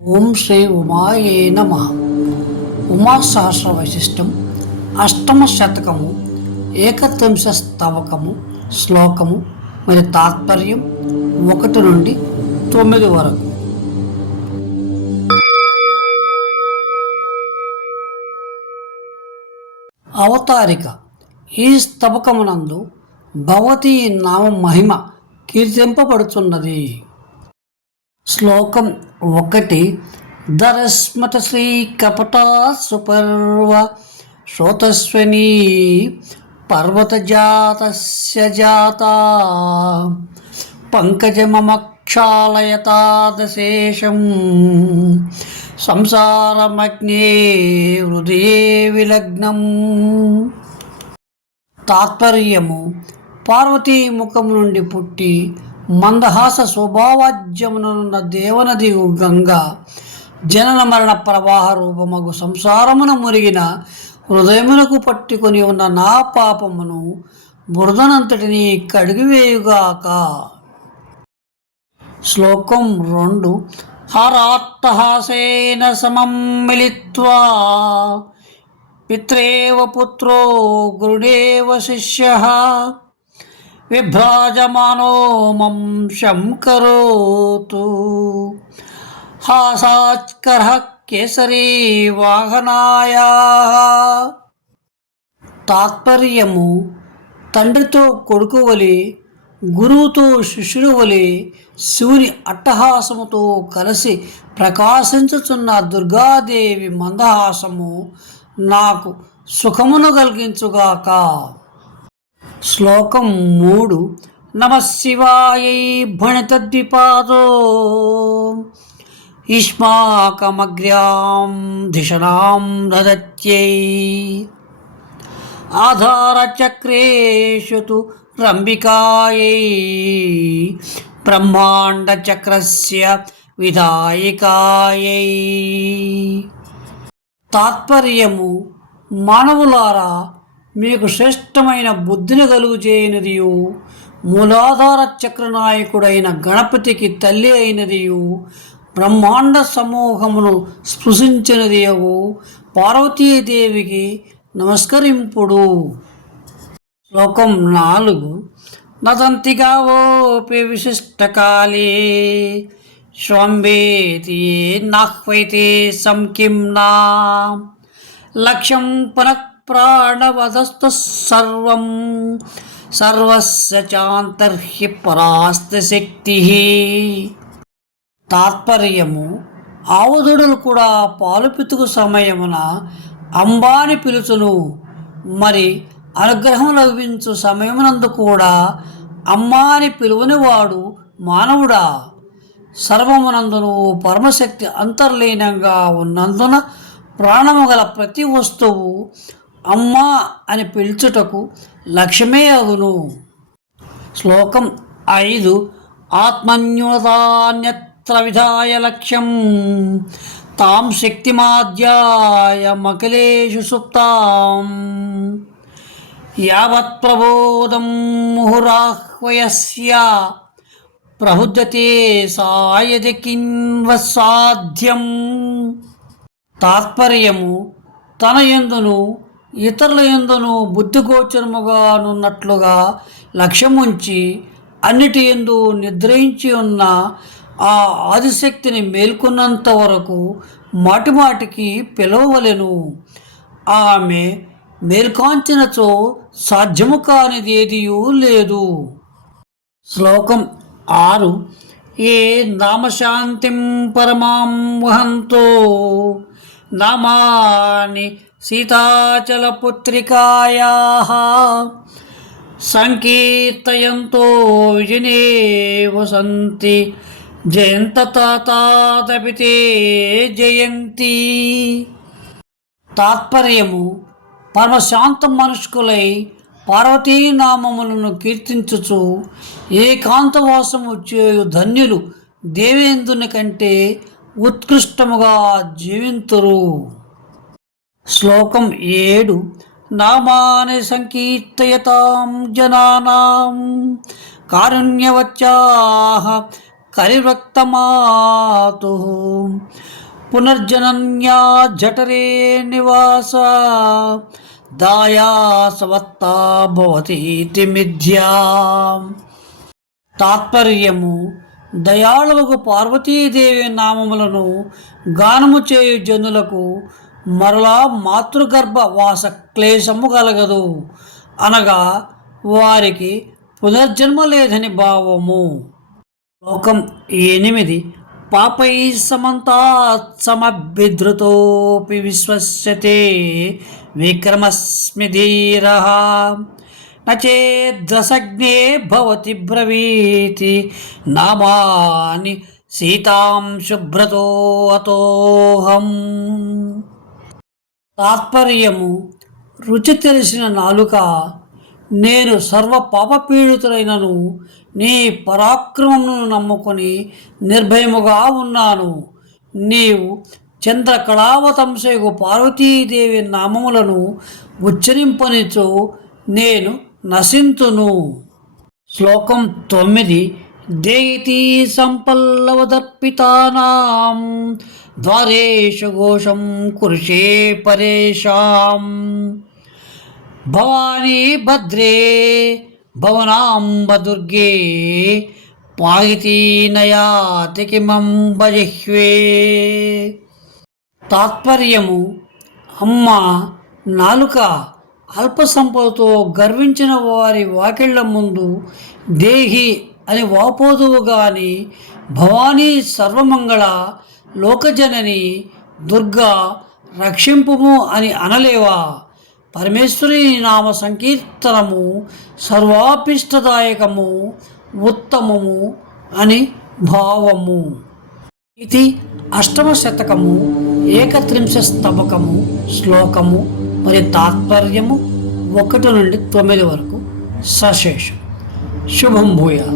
ఓం శ్రీ ఉమాయే నమ. ఉమా సహస్ర వైశిష్టం అష్టమ శతకము ఏకత్రింశ స్తవకము శ్లోకము మరి తాత్పర్యం ఒకటి నుండి తొమ్మిది వరకు. అవతారిక. ఈ స్తవకమునందు భవతి నామ మహిమ కీర్తింపబడుతున్నది శ్లోకం ఒకటి దరస్మత శ్రీ కపటా సుపర్వ శ్రోతస్వనీ పర్వతజాతస్య జాత పంకజమమక్షాళయతాదశేషం సంసారమగ్నే హృదయే విలగ్నం. తాత్పర్యము పార్వతీ ముఖం నుండి పుట్టి మందహాస స్వభావాజ్యమునున్న దేవనది గంగ జనన మరణ ప్రవాహ రూపమగు సంసారమున మురిగిన హృదయమునకు పట్టుకొని ఉన్న నా పాపమును బురదనంతటిని కడిగివేయుగాక. శ్లోకం రెండు. హరాత్తహాసేన సమం మిలిత్వా. పిత్రేవ పుత్రో గురుడేవ శిష్య. విభ్రాజమానో శంకరోతు. కరోతు హాసాత్కర కేసరీ వాహనాయా. తాత్పర్యము తండ్రితో కొడుకు వలె గురువుతో శిష్యుడు వలె శివుని అట్టహాసముతో కలిసి ప్రకాశించుచున్న దుర్గాదేవి మందహాసము నాకు సుఖమును కలిగించుగాక. శ్లోకం మూడు. నమశివాయై భణితద్విపాదో. యుష్మాకమగ్ర్యాం ధిషణాం దదత్యై ఆధారచక్రేషు తు రంబికాయై. బ్రహ్మాండచక్రస్య విధాయికాయై. తాత్పర్యము మానవులారా మీకు శ్రేష్టమైన బుద్ధిని కలుగు చేయనిదియు మూలాధార చక్రనాయకుడైన గణపతికి తల్లి అయినదియు. బ్రహ్మాండ సమూహమును స్పృశించినదియవు పార్వతీదేవికి నమస్కరింపుడు. శ్లోకం నాలుగు. నదంతిగా ఓపి విశిష్టకాలే స్వంబేతి నాహ్వైతే సంకింనా లక్ష్యం పునః ప్రాణవదస్తు సర్వం సర్వస్య చాంతర్హి పరాస్త శక్తి తాత్పర్యము ఆవుదుడులు కూడా పాలు పితుకు సమయమున అంబాని పిలుచును. మరి అనుగ్రహం లభించు సమయమునందు కూడా అమ్మాని పిలువనివాడు మానవుడా. సర్వమునందును పరమశక్తి అంతర్లీనంగా ఉన్నందున ప్రాణము గల ప్రతి వస్తువు అమ్మా అని పిలుచుటకు లక్ష్యమే అగును. శ్లోకం ఐదు. ఆత్మన్యోదాన్యత్ర విధాయ లక్ష్యం. తాం శక్తిమాధ్యాయ మకిలేషు సుప్తాం. యావత్ ప్రబోధం ముహురాహ్వయస్య. ప్రబుద్ధతే సాయది కిన్వసాధ్యం తాత్పర్యము తన ఎందును ఇతరుల ఎందును బుద్ధిగోచరముగానున్నట్లుగా లక్ష్యముంచి అన్నిటి ఎందు నిద్రయించి ఉన్న ఆ ఆదిశక్తిని మేల్కొన్నంత వరకు మాటిమాటికి పిలవవలెను. ఆమె మేల్కాంచినచో సాధ్యము కానిది ఏదియూ లేదు. శ్లోకం ఆరు. ఏ నామశాంతిం పరమాం వహంతో నామాని సీతాచలపుత్రికాయా సంకీర్తయంతో విజనే వసంతి జయంత తాతాదపి తే జయంతి. తాత్పర్యము పరమశాంత మనుష్కులై పార్వతీనామములను కీర్తించుచు ఏకాంతవాసము చేయు ధన్యులు దేవేంద్రుని కంటే ఉత్కృష్టముగా జీవింతురు. శ్లోకం ఏడు నామాని సంకీర్తయతాం జనానాం కారుణ్యవచ్చాహ కరివ్రక్తమాతు. పునర్జనన్యా జఠరే నివాస దాయాసవత్తా భవతీతి మిథ్యా. తాత్పర్యము దయాళువుకు పార్వతీదేవి నామములను గానము చేయు జనులకు మరలా మాతృగర్భ వాస క్లేశము కలగదు. అనగా వారికి పునర్జన్మ లేదని భావము. లోకం ఎనిమిది పాపై సమంతాత్ సమభిధృతోపి విశ్వస్యతే విక్రమస్మి ధీర. నచేద్రసజ్ఞే భవతి బ్రవీతి నామాని సీతాం శుభ్రతో అతోహం. తాత్పర్యము రుచి తెలిసిన నాలుక నేను సర్వ పాపపీడితులైనను నీ పరాక్రమమును నమ్ముకొని నిర్భయముగా ఉన్నాను. నీవు చంద్రకళావతంశయకు పార్వతీదేవి నామములను ఉచ్చరింపనిచో నేను నశింతును. శ్లోకం తొమ్మిది దేయతి సంపల్లవదర్పితానాం ద్వారేషు ఘోషం కురుషే పరేషాం. భవానీ భద్రే భవనాంబ దుర్గే పాయితీ నయాతి తాత్పర్యము అమ్మ నాలుక అల్పసంపదతో గర్వించిన వారి వాకిళ్ళ ముందు దేహి అని వాపోదువు గాని భవానీ సర్వమంగళ లోకజనని దుర్గా రక్షింపుము అని అనలేవా? పరమేశ్వరి నామ సంకీర్తనము సర్వాపిష్టదాయకము ఉత్తమము అని భావము. ఇది అష్టమ శతకము ఏకత్రింశ స్తబకము శ్లోకము మరియు తాత్పర్యము ఒకటి నుండి తొమ్మిది వరకు సశేషం. শুভম ভূয়া